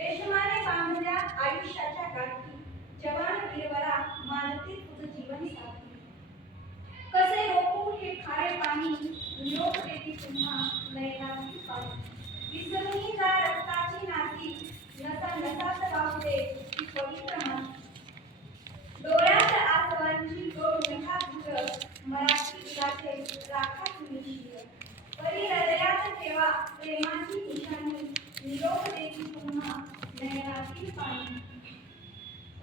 रेशमाने बांधल्या आयुष्याच्या गाठी, जवान वीरवरा मानते तुझं जीवन साथी. कसे रोखू हे खारे पाणी, निरोप देती पुन्हा नयनाची पाणी. विसरूनी जा रक्ताची नाती, नसा नसात वाहते ती पवित्र माती. डोळ्यात आसवांची गोड मिठा धुर, मराठी विलासे राखा तुम्ही शीर. परी हृदयात ठेवा प्रेमाची निशाणी, निरोप देती पुन्हा नयनातील पाणी.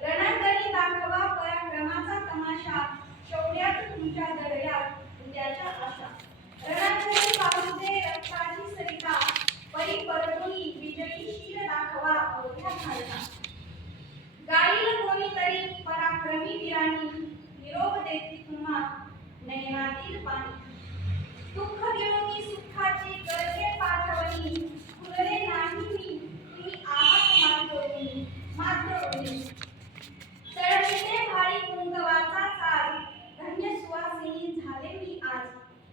रणांगणी दाखवा पराक्रमाचा तमाशा, शौर्यात तुमच्या दर्यात उद्याच्या आशा. रणांगणी पाहू दे रक्ताची सरिता, परी परतुनी विजयी शीर दाखवा अवघ्या भारता. गाईल कोणीतरी पराक्रमी वीरांनी, निरोप देती पुन्हा नयनातील पाणी. दुःख घेऊन सुखाची गरजे पाठवणी, फुलले नाही मी तुम्ही आहात मातृभूमी. चढविते भारी कुंकवाचा साज, धन्य सुवासिनी झाले मी आज.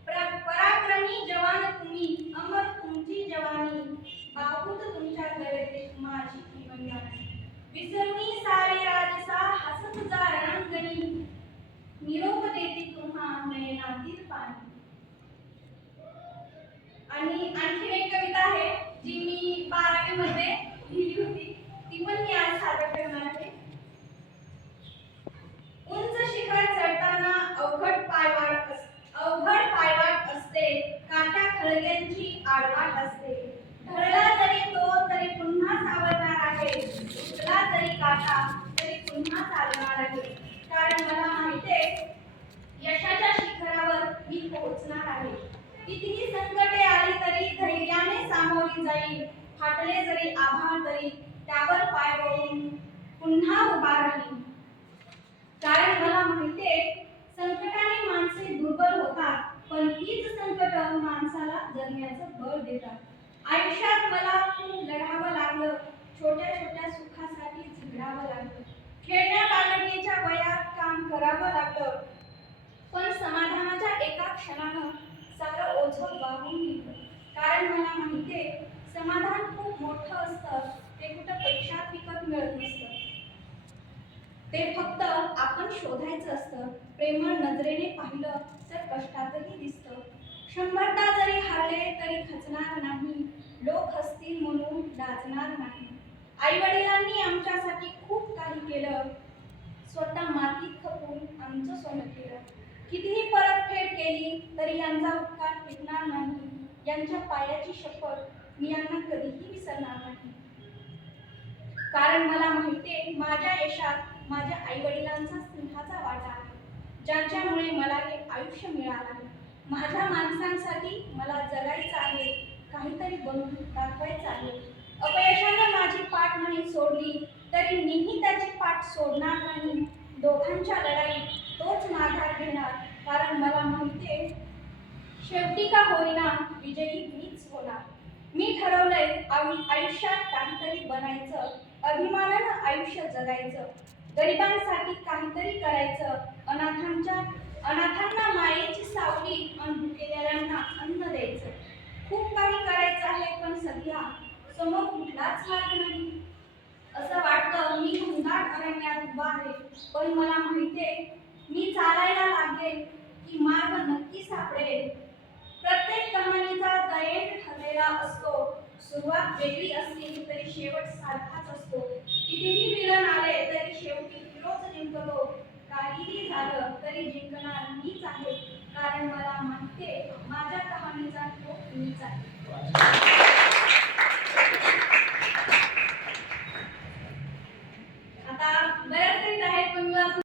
पराक्रमी जवान तुम्ही, अमर तुमची जवानी, बाहूत तुमच्या गरजे माझी जीवनदानी. विसरूनी सारे राजसा हसत जा रणांगणी, निरोप देती पुन्हा नयनातील पाणी. आणि आणखी एक कविता आहे जी मी 12वी मध्ये लिहिली होती, ती पण मी आज सादर करणार आहे. उंच शिखर चढताना अवघड पायवाट असते, काट्या खळग्यांची आडवाट असते. ढळला जरी तो तरी पुन्हा सावरणार आहे, तुटला जरी काटा तरी पुन्हा चालणार आहे. कारण मला माहितीये यशाच्या शिखरावर मी पोहोचणार आहे. कितीही संकटे आली तरी धैर्याने सामोरी जाईल, फाटले जरी आभाळ तरी त्यावर पाय रोवून पुन्हा उभा राहील. कारण मला माहितीये संकटाने माणसे दुर्बल होतात, पण हीच संकट माणसाला जगण्याचं बळ देतात. आयुष्यात मला खूप लढावं लागलं, छोट्या छोट्या सुखासाठी झगडावं लागलं. खेळण्या पालटणीच्या वयात काम करावं लागलं, पण समाधानाच्या एका क्षणानं सारं ओझं वाहून निघलं. कारण मला माहितीये समाधान खूप मोठं असतं, ते कुठं पैशात विकत मिळत नसतं, ते फक्त आपण शोधायचं असतं. प्रेमळ नजरेने पाहिलं तर कष्टातही दिसतं. 100दा जरी हारले तरी खचणार नाही, लोक हसतील म्हणून लाजणार नाही. आई वडिलांनी आमच्यासाठी खूप काही केलं, स्वतः मातीत खपून आमचं सोनं केलं. कितीही परतफेड केली तरी यांचा उपकार फिटणार नाही, यांच्या पायाची शपथ मी यांना कधीही विसरणार नाही. कारण मला माहितीये माझ्या यशात माझ्या आई वडिलांचा सिंहाचा वाटा आहे, ज्यांच्यामुळे मला हे आयुष्य मिळालं आहे. माझ्या माणसांसाठी मला जगायचं आहे, काहीतरी बनवून दाखवायचं आहे. अपयशाने माझी पाठ नाही सोडली तरी मीही त्याची पाठ सोडणार नाही. दोघांच्या लढाईत तोच माघार घेणार, कारण मला माहितीये शेवटी का होईना विजयी मीच होणार. मी ठरवलंय आयुष्यात काहीतरी बनायचं, अभिमानानं आयुष्य जगायचं, गरिबांसाठी काहीतरी करायचं, अनाथांना मायेची सावली आणि भुकेलेल्यांना अन्न द्यायचं. खूप काही करायचं आहे, पण सध्या समोर कुठलाच मार्ग नाही. असं वाटतं मी घनदाट अरण्यात उभा आहे, पण मला माहितीये मी चालायला लागेल की मार्ग नक्की सापडेल. प्रत्येक कहाणीचा द एंड ठरलेला असतो, सुरुवात वेगळी असली तरी शेवट सारखाच असतो. कितीही विलन आले तरी शेवटी हिरोच जिंकतो. काहीही झालं तरी जिंकणार मीच आहे, कारण मला माहितीये माझ्या कहाणीचा तो मीच आहे.